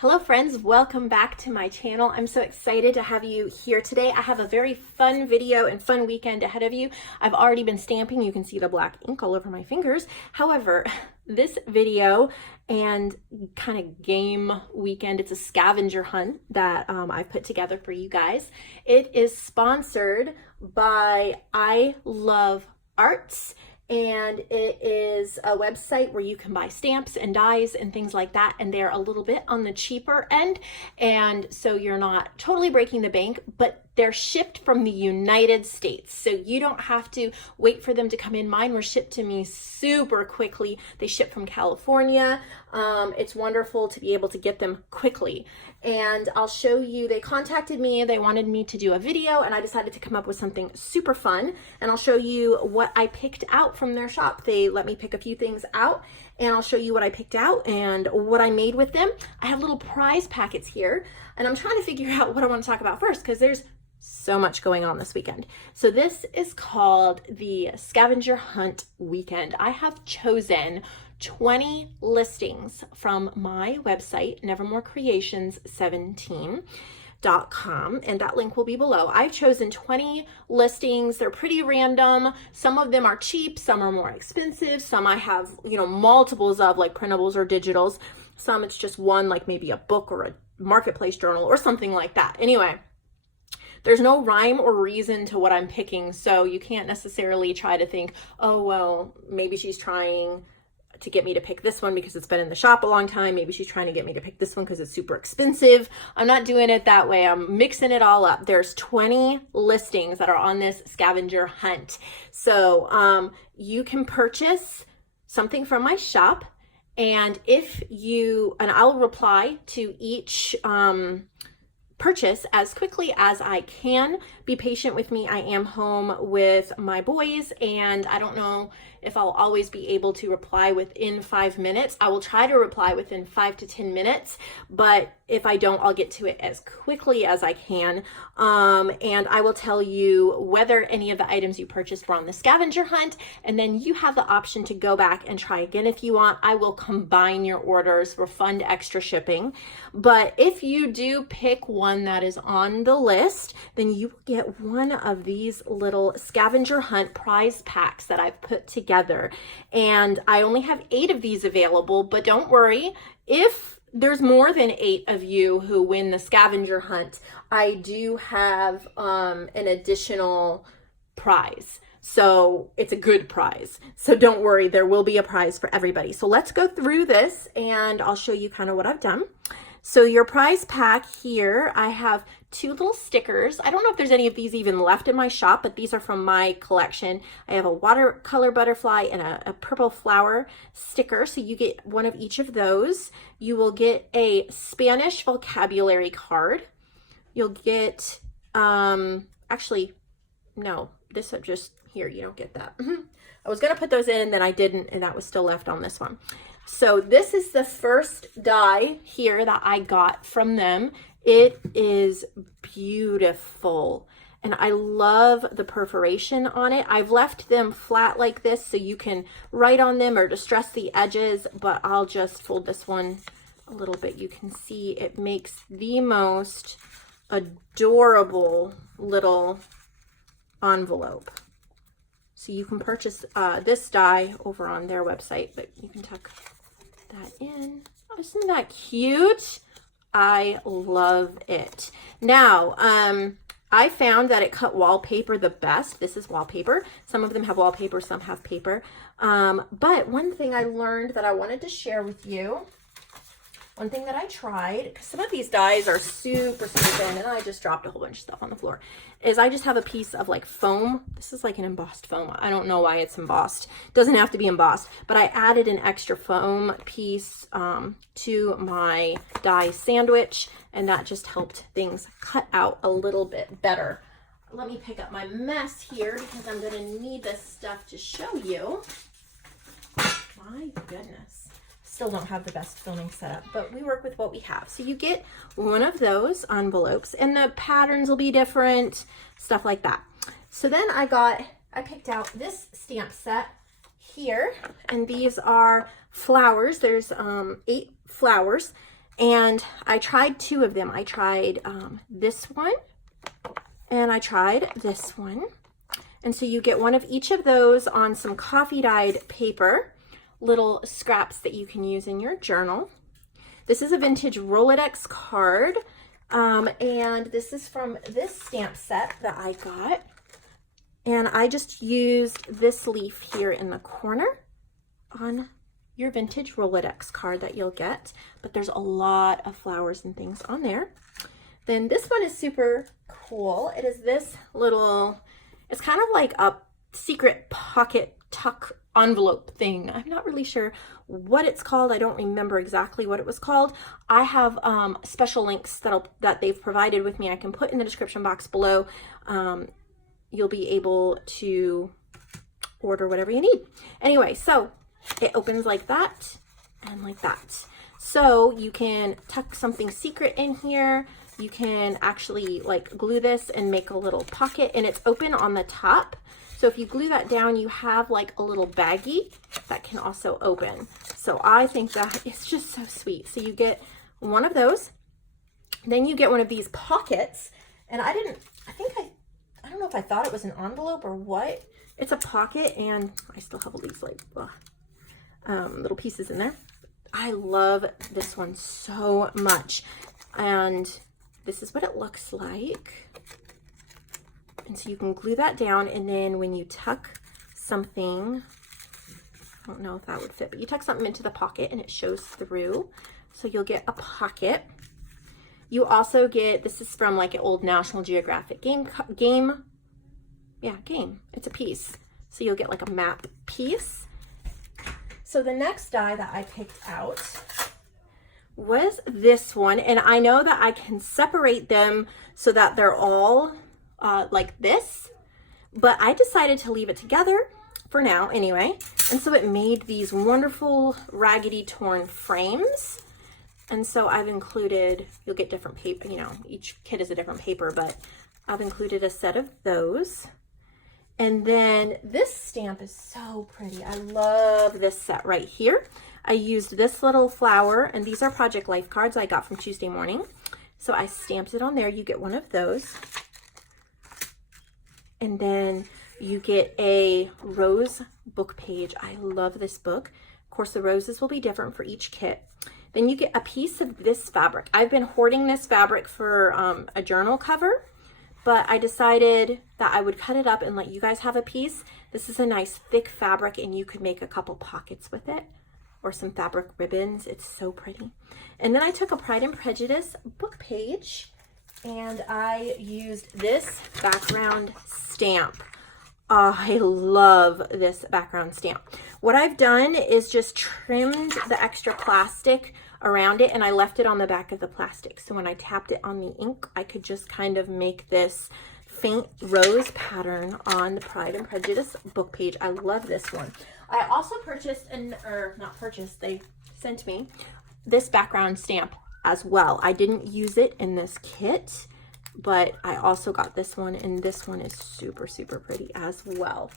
Hello friends, welcome back to my channel. I'm so excited to have you here today. I have a very fun video and fun weekend ahead of you. I've already been stamping. You can see the black ink all over my fingers. However, this video and kind of game weekend, it's a scavenger hunt that I've put together for you guys. It is sponsored by I Love Arts. And it is a website where you can buy stamps and dies and things like that, and they're a little bit on the cheaper end, and so you're not totally breaking the bank, but they're shipped from the United States, so you don't have to wait for them to come in. Mine were shipped to me super quickly. They ship from California. It's wonderful to be able to get them quickly. And I'll show you, they contacted me, they wanted me to do a video, and I decided to come up with something super fun. And I'll show you what I picked out from their shop. They let me pick a few things out, and I'll show you what I picked out and what I made with them. I have little prize packets here, and I'm trying to figure out what I want to talk about first because there's so much going on this weekend. So this is called the Scavenger Hunt Weekend. I have chosen 20 listings from my website, nevermorecreations17.com, and that link will be below. I've chosen 20 listings. They're pretty random. Some of them are cheap, some are more expensive, some I have, multiples of, like printables or digitals. Some it's just one, like maybe a book or a marketplace journal or something like that. Anyway, there's no rhyme or reason to what I'm picking, so you can't necessarily try to think, oh, well, maybe she's trying to get me to pick this one because it's been in the shop a long time. Maybe she's trying to get me to pick this one because it's super expensive. I'm not doing it that way. I'm mixing it all up. There's 20 listings that are on this scavenger hunt. So you can purchase something from my shop, and I'll reply to each purchase as quickly as I can. Be patient with me. I am home with my boys, and I don't know if I'll always be able to reply within 5 minutes. I will try to reply within 5 to 10 minutes, but if I don't, I'll get to it as quickly as I can. And I will tell you whether any of the items you purchased were on the scavenger hunt, and then you have the option to go back and try again if you want. I will combine your orders, refund extra shipping. But if you do pick one that is on the list, then you will get one of these little scavenger hunt prize packs that I've put together. And I only have 8 of these available, but don't worry. If there's more than 8 of you who win the scavenger hunt, I do have an additional prize. So it's a good prize. So don't worry, there will be a prize for everybody. So let's go through this and I'll show you kind of what I've done. So your prize pack here, I have 2 little stickers. I don't know if there's any of these even left in my shop, but these are from my collection. I have a watercolor butterfly and a purple flower sticker. So you get one of each of those. You will get a Spanish vocabulary card. You'll get, actually, no, this is just here. You don't get that. I was going to put those in, then I didn't, and that was still left on this one. So this is the first die here that I got from them. It is beautiful, and I love the perforation on it. I've left them flat like this so you can write on them or distress the edges, but I'll just fold this one a little bit. You can see it makes the most adorable little envelope. So you can purchase this die over on their website, but you can tuck that in. Oh, isn't that cute? I love it. Now, I found that it cut wallpaper the best. This is wallpaper. Some of them have wallpaper, some have paper. But one thing I learned that I wanted to share with you, one thing that I tried, because some of these dies are super, super thin, and I just dropped a whole bunch of stuff on the floor, is I just have a piece of like foam. This is like an embossed foam. I don't know why it's embossed. It doesn't have to be embossed, but I added an extra foam piece to my die sandwich, and that just helped things cut out a little bit better. Let me pick up my mess here because I'm gonna need this stuff to show you. My goodness. Still don't have the best filming setup, but we work with what we have. So you get one of those envelopes, and the patterns will be different, stuff like that. So then I picked out this stamp set here, and these are flowers. There's 8 flowers, And I tried two of them. I tried this one and I tried this one. And so you get one of each of those on some coffee dyed paper, little scraps that you can use in your journal. This is a vintage Rolodex card. And this is from this stamp set that I got. And I just used this leaf here in the corner on your vintage Rolodex card that you'll get. But there's a lot of flowers and things on there. Then this one is super cool. It is this little, it's kind of like a secret pocket tuck envelope thing. I'm not really sure what it's called. I don't remember exactly what it was called. I have special links that they've provided with me. I can put in the description box below. You'll be able to order whatever you need. Anyway, so it opens like that and like that. So you can tuck something secret in here. You can actually like glue this and make a little pocket, and it's open on the top. So if you glue that down, you have like a little baggie that can also open. So I think that it's just so sweet. So you get one of those, then you get one of these pockets, and I don't know if I thought it was an envelope or what. It's a pocket, and I still have all these like little pieces in there. I love this one so much, and this is what it looks like. And so you can glue that down, and then when you tuck something, I don't know if that would fit, but you tuck something into the pocket and it shows through. So you'll get a pocket. You also get, this is from like an old National Geographic game. It's a piece. So you'll get like a map piece. So the next die that I picked out was this one, and I know that I can separate them so that they're all like this, but I decided to leave it together for now anyway. And so it made these wonderful raggedy torn frames. And so I've included, you'll get different paper, you know, each kit is a different paper, but I've included a set of those. And then this stamp is so pretty. I love this set right here. I used this little flower, and these are Project Life cards I got from Tuesday Morning. So I stamped it on there. You get one of those. And then you get a rose book page. I love this book. Of course, the roses will be different for each kit. Then you get a piece of this fabric. I've been hoarding this fabric for a journal cover, but I decided that I would cut it up and let you guys have a piece. This is a nice thick fabric, and you could make a couple pockets with it or some fabric ribbons. It's so pretty. And then I took a Pride and Prejudice book page, and I used this background stamp. I love this background stamp. What I've done is just trimmed the extra plastic around it, and I left it on the back of the plastic. So when I tapped it on the ink, I could just kind of make this faint rose pattern on the Pride and Prejudice book page. I love this one. I also purchased, they sent me this background stamp as well. I didn't use it in this kit, but I also got this one, and this one is super, super pretty as well.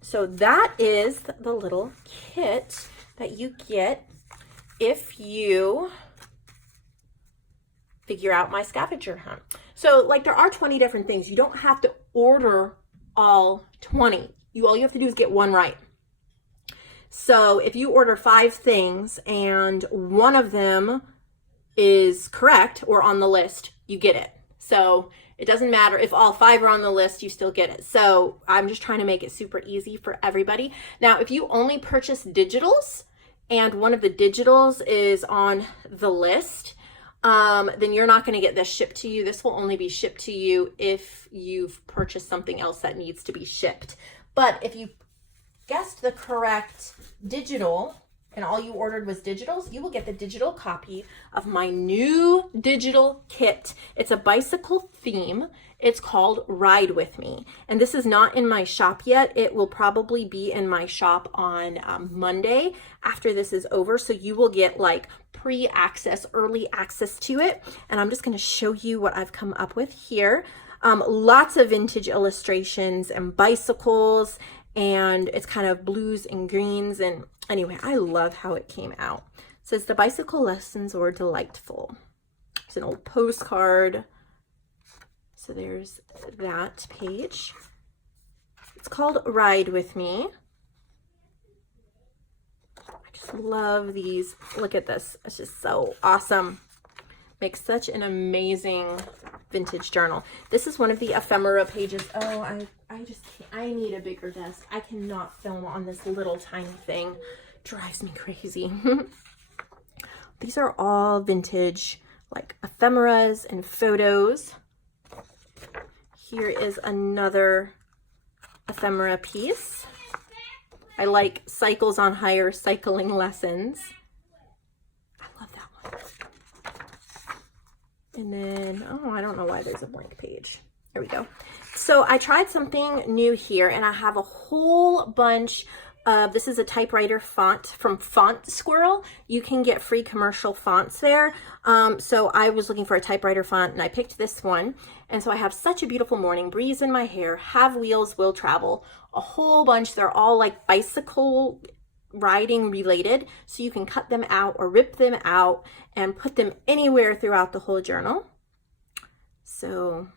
So that is the little kit that you get if you figure out my scavenger hunt. So like there are 20 different things. You don't have to order all 20. All you have to do is get one right. So if you order 5 things and one of them is correct or on the list, you get it. So it doesn't matter if all 5 are on the list, you still get it. So I'm just trying to make it super easy for everybody. Now, if you only purchase digitals and one of the digitals is on the list, then you're not going to get this shipped to you. This will only be shipped to you if you've purchased something else that needs to be shipped. But if you guessed the correct digital and all you ordered was digitals, you will get the digital copy of my new digital kit. It's a bicycle theme. It's called Ride With Me. And this is not in my shop yet. It will probably be in my shop on Monday after this is over. So you will get like pre-access, early access to it. And I'm just going to show you what I've come up with here. Lots of vintage illustrations and bicycles, and it's kind of blues and greens. And anyway, I love how it came out. says the bicycle lessons were delightful. It's an old postcard. So there's that page. It's called Ride With Me. I just love these. Look at this. It's just so awesome. Makes such an amazing vintage journal. This is one of the ephemera pages. Oh, I just can't. I need a bigger desk. I cannot film on this little tiny thing. Drives me crazy. These are all vintage, like ephemeras and photos. Here is another ephemera piece. I like Cycles on Hire cycling lessons. I love that one. And then, oh, I don't know why there's a blank page. There we go. So I tried something new here, and I have a whole bunch of, this is a typewriter font from Font Squirrel. You can get free commercial fonts there. So I was looking for a typewriter font, and I picked this one. And so I have Such a Beautiful Morning, Breeze in My Hair, Have Wheels, Will Travel, a whole bunch. They're all like bicycle riding related, so you can cut them out or rip them out and put them anywhere throughout the whole journal. So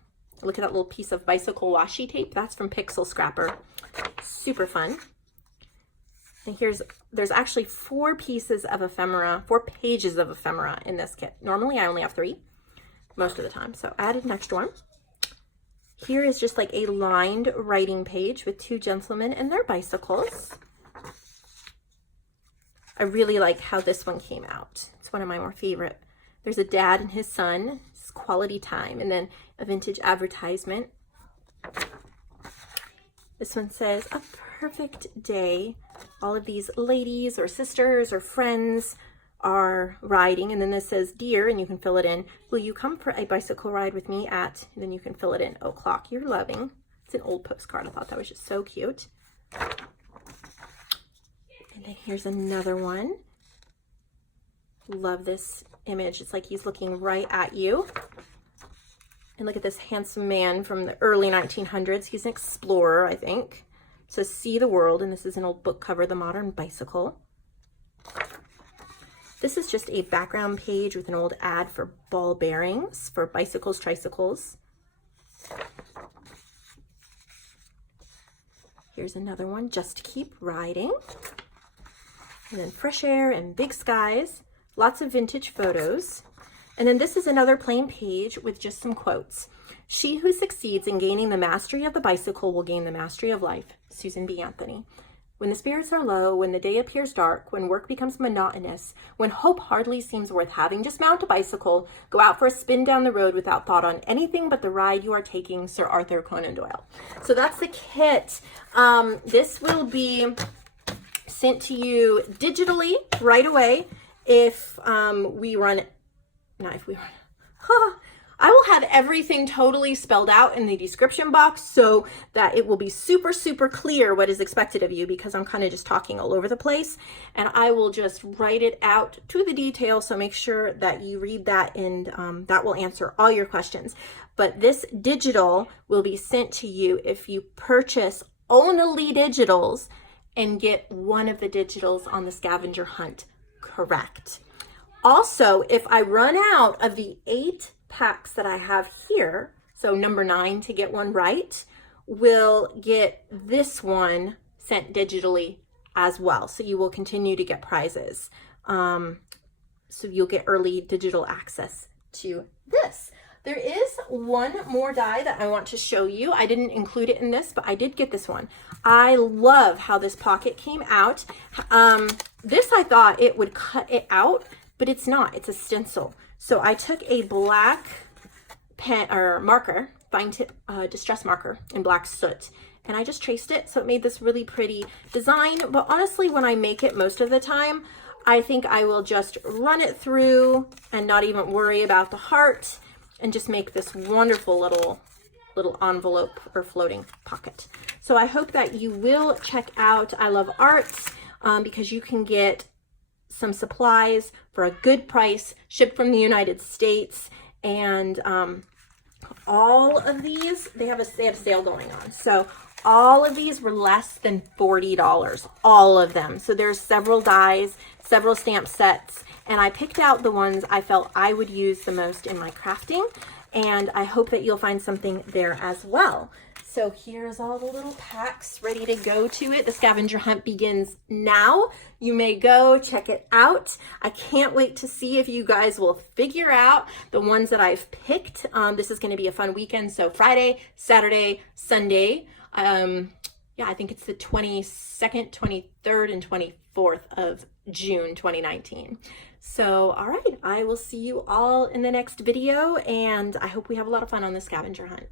look at that little piece of bicycle washi tape. That's from Pixel Scrapper. Super fun. And there's actually 4 pieces of ephemera, 4 pages of ephemera in this kit. Normally I only have 3 most of the time, so I added an extra one. Here is just like a lined writing page with 2 gentlemen and their bicycles. I really like how this one came out. It's one of my more favorite. There's a dad and his son. It's quality time. And then a vintage advertisement. This one says, a perfect day. All of these ladies or sisters or friends are riding. And then this says, dear, and you can fill it in. Will you come for a bicycle ride with me at, and then you can fill it in, o'clock you're loving. It's an old postcard. I thought that was just so cute. And then here's another one. Love this image. It's like he's looking right at you. And look at this handsome man from the early 1900s. He's an explorer, I think. So See the World, and this is an old book cover, The Modern Bicycle. This is just a background page with an old ad for ball bearings for bicycles, tricycles. Here's another one, Just Keep Riding. And then Fresh Air and Big Skies, lots of vintage photos. And then this is another plain page with just some quotes. She who succeeds in gaining the mastery of the bicycle will gain the mastery of life. Susan B. Anthony. When the spirits are low, when the day appears dark, when work becomes monotonous, when hope hardly seems worth having, just mount a bicycle, go out for a spin down the road without thought on anything but the ride you are taking. Sir Arthur Conan Doyle. So that's the kit. This will be sent to you digitally right away if we run, not if we run, I will have everything totally spelled out in the description box so that it will be super, super clear what is expected of you, because I'm kind of just talking all over the place, and I will just write it out to the detail. So make sure that you read that, and that will answer all your questions. But this digital will be sent to you if you purchase only digitals and get one of the digitals on the scavenger hunt correct. Also, if I run out of the 8 packs that I have here, so number 9 to get one right, will get this one sent digitally as well. So you will continue to get prizes. So you'll get early digital access to this. There is one more die that I want to show you. I didn't include it in this, but I did get this one. I love how this pocket came out. This, I thought it would cut it out, but it's not. It's a stencil. So I took a black pen or marker, fine tip distress marker in black soot, and I just traced it. So it made this really pretty design. But honestly, when I make it most of the time, I think I will just run it through and not even worry about the heart, and just make this wonderful little envelope or floating pocket. So I hope that you will check out I Love Arts, because you can get some supplies for a good price, shipped from the United States. And all of these, they have a sale going on. So all of these were less than $40, all of them. So there's several dies, several stamp sets, and I picked out the ones I felt I would use the most in my crafting, and I hope that you'll find something there as well. So here's all the little packs ready to go to it. The scavenger hunt begins now. You may go check it out. I can't wait to see if you guys will figure out the ones that I've picked. This is going to be a fun weekend. So Friday, Saturday, Sunday. Yeah, I think it's the 22nd, 23rd, and 24th of June 2019. So, all right, I will see you all in the next video, and I hope we have a lot of fun on the scavenger hunt.